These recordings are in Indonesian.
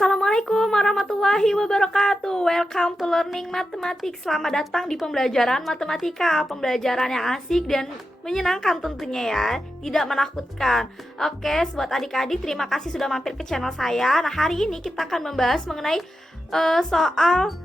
Assalamualaikum warahmatullahi wabarakatuh. Welcome to Learning Mathematics. Selamat datang di pembelajaran matematika. Pembelajaran yang asik dan menyenangkan tentunya ya, tidak menakutkan. Oke, buat adik-adik, terima kasih sudah mampir ke channel saya. Nah, hari ini kita akan membahas mengenai soal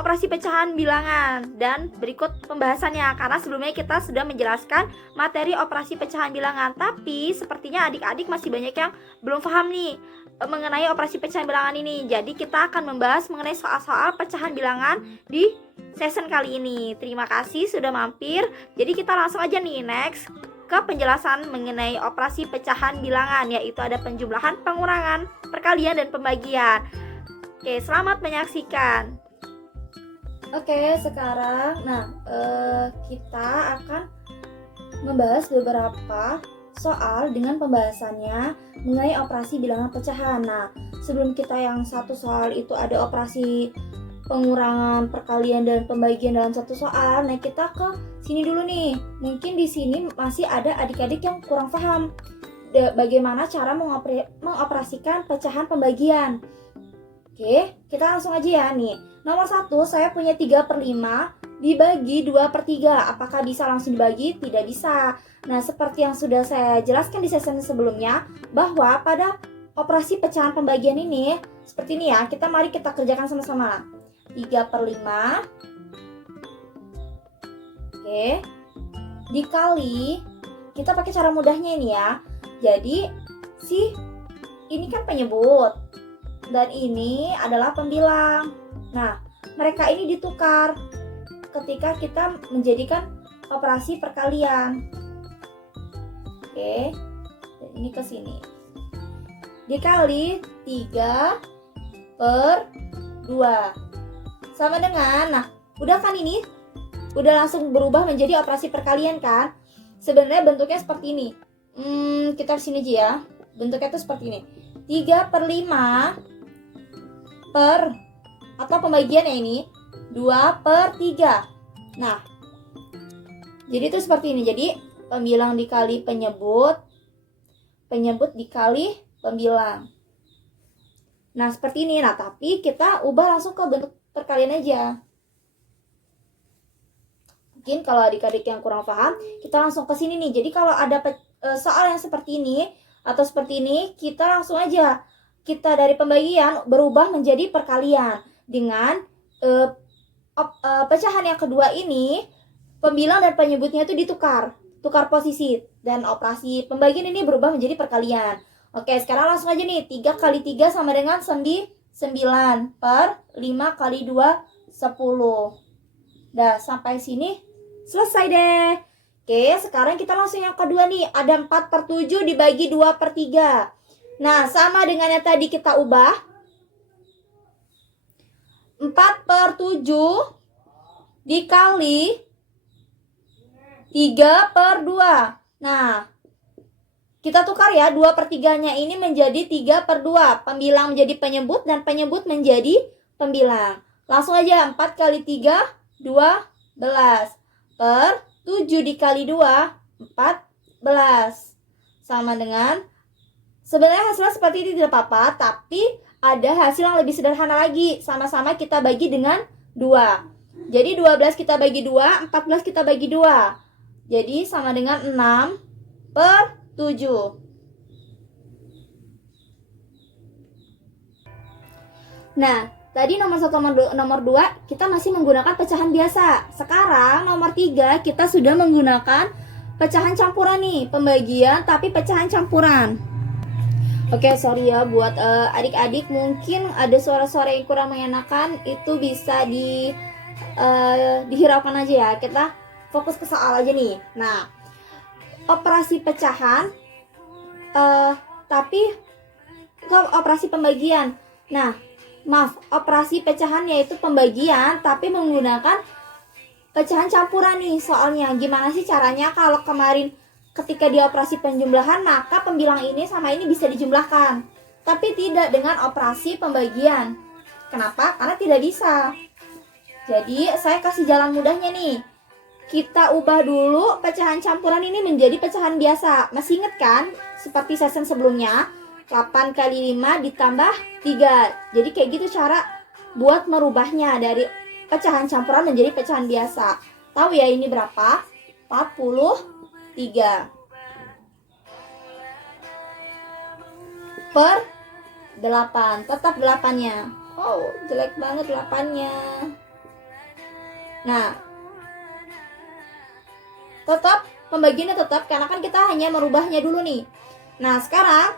operasi pecahan bilangan. Dan berikut pembahasannya, karena sebelumnya kita sudah menjelaskan materi operasi pecahan bilangan. Tapi sepertinya adik-adik masih banyak yang belum paham nih mengenai operasi pecahan bilangan ini. Jadi kita akan membahas mengenai soal-soal pecahan bilangan di session kali ini. Terima kasih sudah mampir. Jadi kita langsung aja nih next ke penjelasan mengenai operasi pecahan bilangan, yaitu ada penjumlahan, pengurangan, perkalian, dan pembagian. Oke, selamat menyaksikan. Oke, sekarang kita akan membahas beberapa soal dengan pembahasannya mengenai operasi bilangan pecahan. Nah, sebelum kita yang satu soal itu ada operasi pengurangan, perkalian, dan pembagian dalam satu soal. Nah, kita ke sini dulu nih. Mungkin di sini masih ada adik-adik yang kurang paham bagaimana cara mengoperasikan pecahan pembagian. Oke, kita langsung aja ya nih. Nomor 1, saya punya 3/5 dibagi 2/3. Apakah bisa langsung dibagi? Tidak bisa. Nah, seperti yang sudah saya jelaskan di sesi sebelumnya, bahwa pada operasi pecahan pembagian ini, seperti ini ya, mari kita kerjakan sama-sama. 3/5. Oke. Dikali, kita pakai cara mudahnya ini ya. Jadi, ini kan penyebut. Dan ini adalah pembilang. Nah, mereka ini ditukar ketika kita menjadikan operasi perkalian. Oke, dan ini ke sini. Dikali 3/2 sama dengan, nah, udah kan ini? Udah langsung berubah menjadi operasi perkalian kan? Sebenarnya bentuknya seperti ini. Kita sini aja ya. Bentuknya tuh seperti ini. 3/5 atau pembagian ya ini 2/3. Nah, jadi itu seperti ini. Jadi pembilang dikali penyebut, penyebut dikali pembilang. Nah, seperti ini. Nah, tapi kita ubah langsung ke bentuk perkalian aja. Mungkin kalau adik-adik yang kurang paham, kita langsung ke sini nih. Jadi kalau ada soal yang seperti ini atau seperti ini, kita langsung aja kita dari pembagian berubah menjadi perkalian. Dengan pecahan yang kedua ini, pembilang dan penyebutnya itu ditukar posisi, dan operasi pembagian ini berubah menjadi perkalian. Oke, sekarang langsung aja nih. 3 kali 3 sama dengan 9 per 5 kali 2 10. Dah, sampai sini selesai deh. Oke, sekarang kita langsung yang kedua nih. Ada 4/7 dibagi 2/3. Nah, sama dengan yang tadi kita ubah. 4/7 dikali 3/2. Nah, kita tukar ya, 2/3-nya ini menjadi 3/2. Pembilang menjadi penyebut dan penyebut menjadi pembilang. Langsung aja, 4 kali 3, 12. Per 7 dikali 2, 14. Sama dengan, sebenarnya hasilnya seperti ini tidak apa-apa, tapi ada hasil yang lebih sederhana lagi. Sama-sama kita bagi dengan 2. Jadi 12 kita bagi 2, 14 kita bagi 2. Jadi sama dengan 6/7. Nah, tadi nomor 1, nomor 2 kita masih menggunakan pecahan biasa. Sekarang nomor 3 kita sudah menggunakan pecahan campuran nih. Pembagian tapi pecahan campuran. Oke, sorry ya buat adik-adik, mungkin ada suara-suara yang kurang mengenakan, itu bisa dihiraukan aja ya. Kita fokus ke soal aja nih. Nah, operasi pecahan tapi ke operasi pembagian. Nah, maaf, operasi pecahan yaitu pembagian tapi menggunakan pecahan campuran nih. Soalnya gimana sih caranya? Kalau kemarin ketika di operasi penjumlahan, maka pembilang ini sama ini bisa dijumlahkan, tapi tidak dengan operasi pembagian. Kenapa? Karena tidak bisa. Jadi saya kasih jalan mudahnya nih. Kita ubah dulu pecahan campuran ini menjadi pecahan biasa. Masih ingat kan? Seperti sesi sebelumnya, 8 kali 5 ditambah 3. Jadi kayak gitu cara buat merubahnya dari pecahan campuran menjadi pecahan biasa. Tahu ya ini berapa? 43 per 8. Tetap 8-nya. Oh, jelek banget 8-nya. Nah, tetap pembagiannya tetap karena kan kita hanya merubahnya dulu nih. Nah, sekarang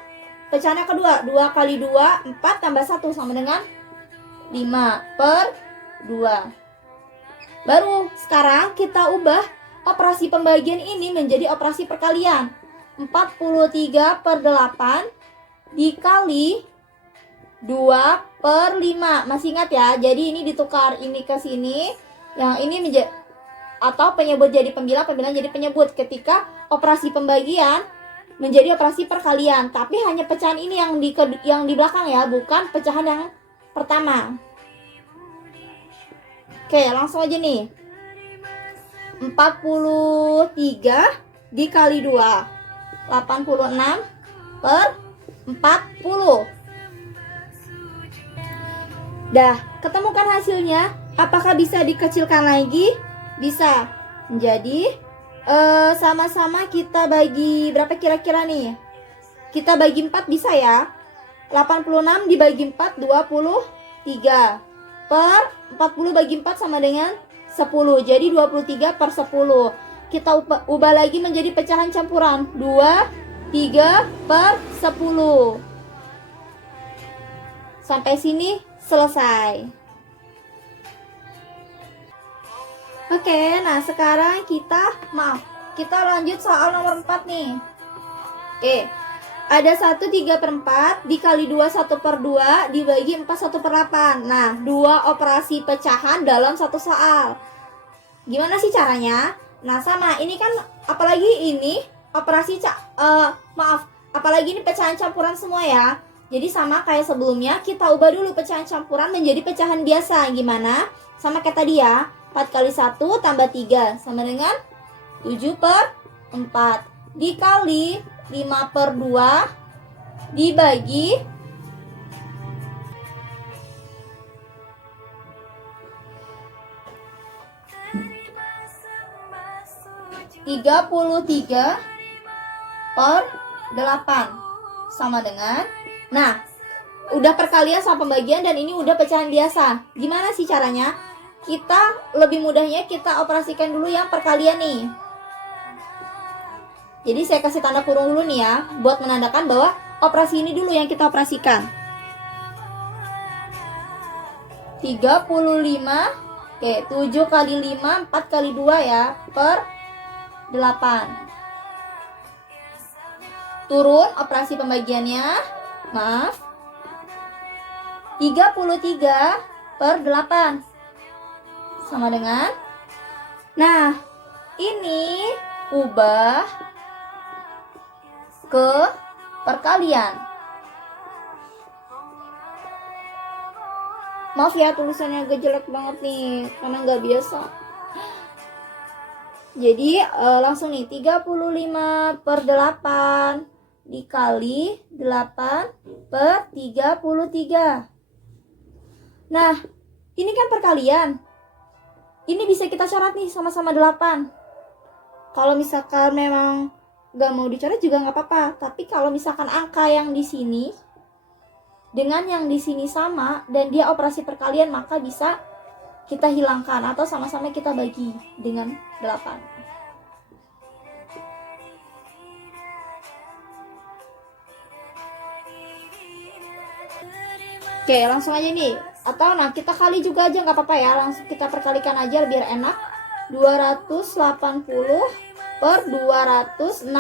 pecahannya kedua. 2 kali 2, 4 tambah 1 sama dengan 5 per 2. Baru sekarang kita ubah operasi pembagian ini menjadi operasi perkalian. 43 per 8 dikali 2 per 5. Masih ingat ya? Jadi ini ditukar ini ke sini. Yang ini menjadi atau penyebut jadi pembilang, pembilang jadi penyebut ketika operasi pembagian menjadi operasi perkalian. Tapi hanya pecahan ini yang di belakang ya, bukan pecahan yang pertama. Oke, langsung aja nih. 43 dikali 2, 86 per 40. Dah, ketemukan hasilnya. Apakah bisa dikecilkan lagi? Bisa. Jadi sama-sama kita bagi berapa kira-kira nih? Kita bagi 4 bisa ya. 86 dibagi 4 23 per 40 bagi 4 sama dengan 10. Jadi 23 per 10. Kita ubah lagi menjadi pecahan campuran. 23 per 10. Sampai sini selesai. Oke, nah sekarang kita lanjut soal nomor 4 nih. Oke, ada 1 3 per 4 dikali 2 1 per 2 dibagi 4 1 per 8. Nah, 2 operasi pecahan dalam satu soal. Gimana sih caranya? Nah, sama ini kan apalagi ini operasi apalagi ini pecahan campuran semua ya. Jadi sama kayak sebelumnya, kita ubah dulu pecahan campuran menjadi pecahan biasa. Gimana? Sama kayak tadi ya. 4 kali 1 tambah 3 sama dengan 7 per 4 dikali 5 per 2 dibagi 33 per 8 sama dengan, nah udah perkalian sama pembagian dan ini udah pecahan biasa. Gimana sih caranya? Kita lebih mudahnya kita operasikan dulu yang perkalian nih. Jadi saya kasih tanda kurung dulu nih ya, buat menandakan bahwa operasi ini dulu yang kita operasikan. 35, oke, 7 kali 5, 4 kali 2 ya, per 8. Turun operasi pembagiannya, maaf, 33 per 8 sama dengan, nah ini ubah ke perkalian. Maaf ya tulisannya agak jelek banget nih karena nggak biasa. Jadi langsung nih 35 per 8 dikali 8 per 33. Nah ini kan perkalian. Ini bisa kita coret nih sama-sama 8. Kalau misalkan memang gak mau dicoret juga nggak apa-apa. Tapi kalau misalkan angka yang di sini dengan yang di sini sama dan dia operasi perkalian, maka bisa kita hilangkan atau sama-sama kita bagi dengan 8. Oke, langsung aja nih. Atau nah kita kali juga aja nggak apa-apa ya, langsung kita perkalikan aja biar enak. 280 per 264.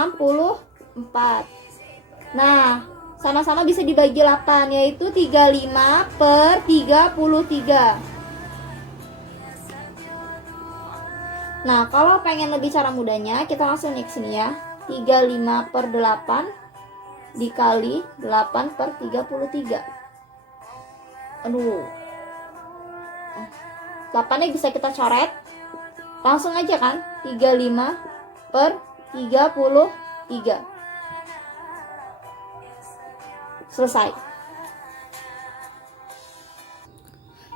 Nah sama-sama bisa dibagi 8, yaitu 35 per 33. Nah kalau pengen lebih cara mudahnya, kita langsung nih kesini ya. 35 per 8 dikali 8 per 33. Aduh, 8-nya bisa kita coret. Langsung aja kan, 35 per 33. Selesai.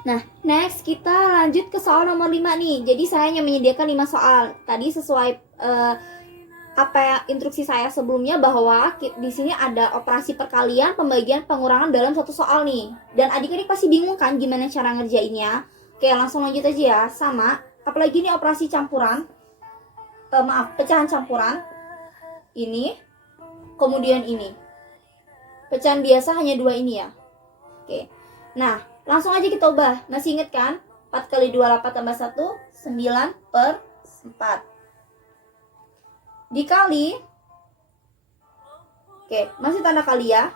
Nah, next kita lanjut ke soal nomor 5 nih. Jadi saya hanya menyediakan 5 soal. Tadi sesuai instruksi saya sebelumnya bahwa di sini ada operasi perkalian, pembagian, pengurangan dalam satu soal nih. Dan adik-adik pasti bingung kan gimana cara ngerjainnya? Oke, langsung lanjut aja ya. Sama, apalagi ini operasi campuran. Pecahan campuran. Ini, kemudian ini. Pecahan biasa hanya 2 ini ya. Oke. Nah, langsung aja kita ubah. Masih inget kan? 4 kali 2 8 tambah 1, 9 per 4. Dikali. Oke, masih tanda kali ya.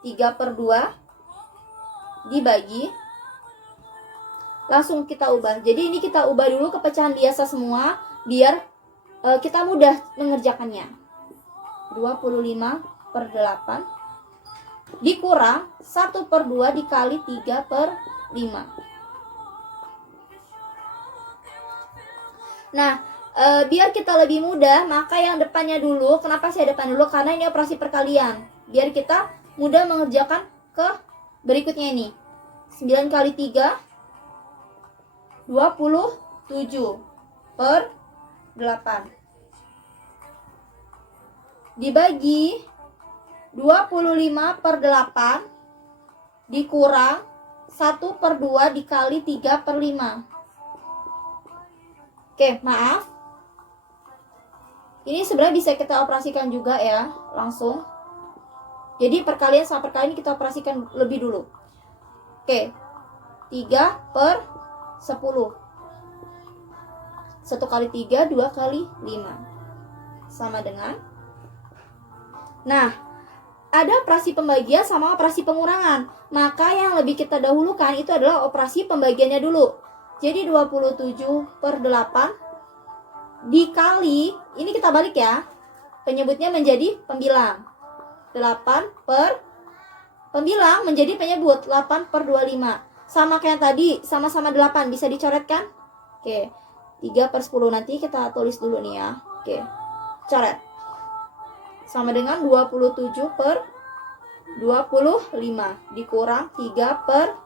3 per 2. Dibagi. Langsung kita ubah. Jadi ini kita ubah dulu ke pecahan biasa semua. Biar kita mudah mengerjakannya. 25 per 8. Dikurang 1 per 2 dikali 3 per 5. Nah, biar kita lebih mudah, maka yang depannya dulu. Kenapa saya depan dulu? Karena ini operasi perkalian. Biar kita mudah mengerjakan ke berikutnya ini. 9 kali 3, 27 per 8. Dibagi 25 per 8 dikurang 1 per 2 dikali 3 per 5. Oke, maaf. Ini sebenarnya bisa kita operasikan juga ya, langsung. Jadi perkalian sama perkalian kita operasikan lebih dulu. Oke, 3 per 10. 1 kali 3, 2 kali 5. Sama dengan. Nah, ada operasi pembagian sama operasi pengurangan. Maka yang lebih kita dahulukan itu adalah operasi pembagiannya dulu. Jadi 27 per 8 dikali, ini kita balik ya. Penyebutnya menjadi pembilang. 8 per pembilang menjadi penyebut. 8 per 25. Sama kayak tadi, sama-sama 8. Bisa dicoret kan? Oke, 3 per 10. Nanti kita tulis dulu nih ya. Oke, coret. Sama dengan 27 per 25 dikurang 3 per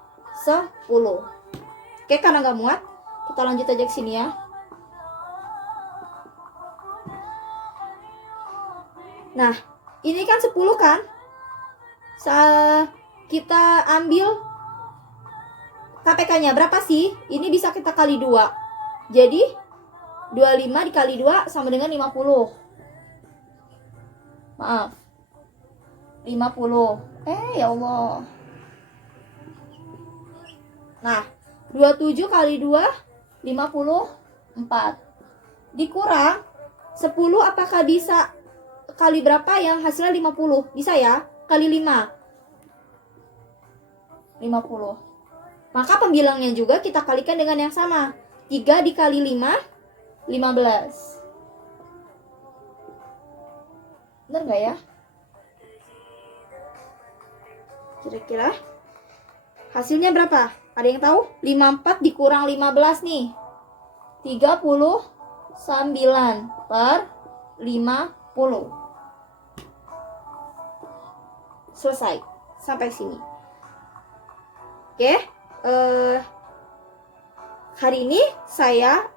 10. Oke, karena nggak muat, kita lanjut aja ke sini ya. Nah, ini kan 10 kan? Kita ambil KPK-nya berapa sih? Ini bisa kita kali 2. Jadi 25 dikali 2 sama dengan 50. Maaf. 50. Ya Allah. Nah, 27 kali 2 54. Dikurang 10, apakah bisa kali berapa yang hasilnya 50? Bisa ya? Kali 5. 50. Maka pembilangnya juga kita kalikan dengan yang sama. 3 dikali 5 15. Bener nggak ya? Kira-kira hasilnya berapa? Ada yang tahu? 54 dikurang 15 nih. 39 per 50. Selesai. Sampai sini. Oke. Hari ini session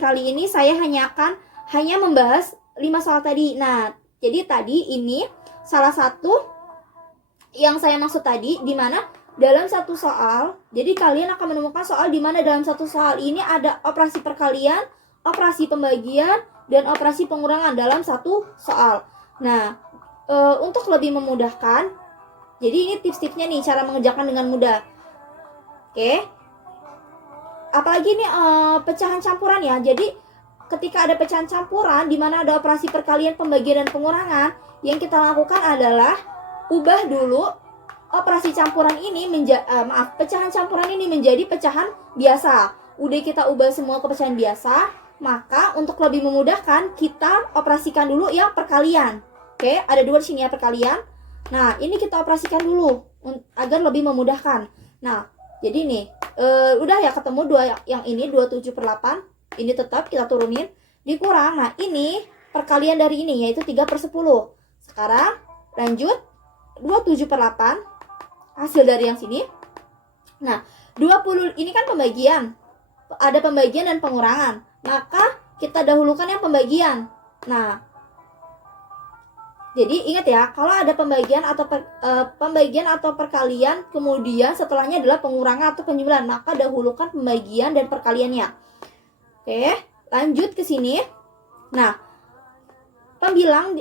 kali ini saya hanya membahas 5 soal tadi. Nah, jadi tadi ini salah satu yang saya maksud tadi, di mana dalam satu soal, jadi kalian akan menemukan soal di mana dalam satu soal ini ada operasi perkalian, operasi pembagian, dan operasi pengurangan dalam satu soal. Nah, untuk lebih memudahkan, jadi ini tips-tipsnya nih, cara mengerjakan dengan mudah. Oke. Apalagi ini pecahan campuran ya. Jadi ketika ada pecahan campuran di mana ada operasi perkalian, pembagian, dan pengurangan, yang kita lakukan adalah ubah dulu operasi campuran ini pecahan campuran ini menjadi pecahan biasa. Udah kita ubah semua ke pecahan biasa, maka untuk lebih memudahkan kita operasikan dulu yang perkalian. Oke, ada 2 di sini ya perkalian. Nah, ini kita operasikan dulu agar lebih memudahkan. Nah, jadi nih, udah ya ketemu yang ini 27 per 8. Ini tetap kita turunin, dikurang. Nah, ini perkalian dari ini, yaitu 3 per 10. Sekarang lanjut 27 per 8 hasil dari yang sini. Nah, 20 ini kan pembagian. Ada pembagian dan pengurangan. Maka kita dahulukan yang pembagian. Nah, jadi ingat ya, kalau ada pembagian atau perkalian, kemudian setelahnya adalah pengurangan atau penjumlahan, maka dahulukan pembagian dan perkaliannya. Oke, lanjut ke sini. Nah, pembilang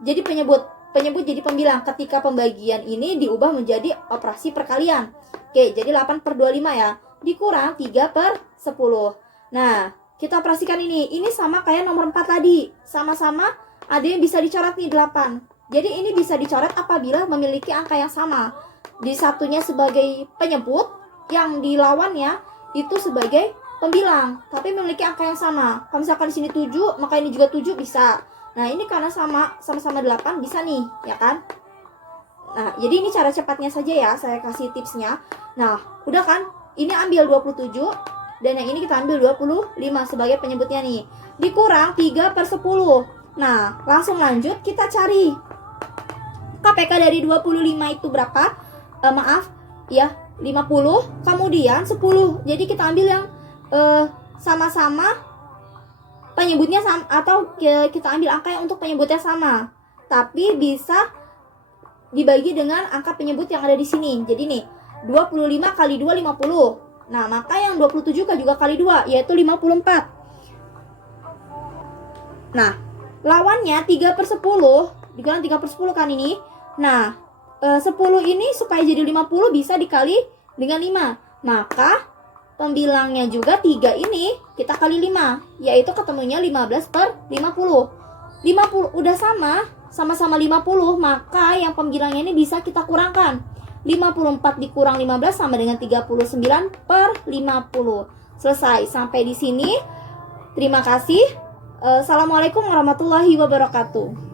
jadi penyebut jadi pembilang ketika pembagian ini diubah menjadi operasi perkalian. Oke, jadi 8 per 25 ya, dikurang 3 per 10. Nah, kita operasikan ini sama kayak nomor 4 tadi, sama-sama ada yang bisa dicoret nih 8. Jadi ini bisa dicoret apabila memiliki angka yang sama. Di satunya sebagai penyebut, yang di lawannya itu sebagai pembilang, tapi memiliki angka yang sama. Kalau misalkan di sini 7, maka ini juga 7 bisa. Nah, ini karena sama-sama 8 bisa nih, ya kan? Nah, jadi ini cara cepatnya saja ya, saya kasih tipsnya. Nah, udah kan? Ini ambil 27 dan yang ini kita ambil 25 sebagai penyebutnya nih. Dikurang 3 per 10. Nah, langsung lanjut kita cari KPK dari 25 itu berapa? 50, kemudian 10. Jadi kita ambil yang sama-sama penyebutnya sama, atau kita ambil angka yang untuk penyebutnya sama, tapi bisa dibagi dengan angka penyebut yang ada di sini. Jadi nih, 25 kali 2 50. Nah, maka yang 27 juga kali 2 yaitu 54. Nah, lawannya 3 per 10 dikurang 3 per 10 kan ini. Nah, 10 ini supaya jadi 50 bisa dikali dengan 5. Maka pembilangnya juga 3 ini kita kali 5, yaitu ketemunya 15 per 50. 50 udah sama-sama 50, maka yang pembilangnya ini bisa kita kurangkan. 54 dikurang 15 sama dengan 39 per 50. Selesai. Sampai di sini. Terima kasih. Assalamualaikum warahmatullahi wabarakatuh.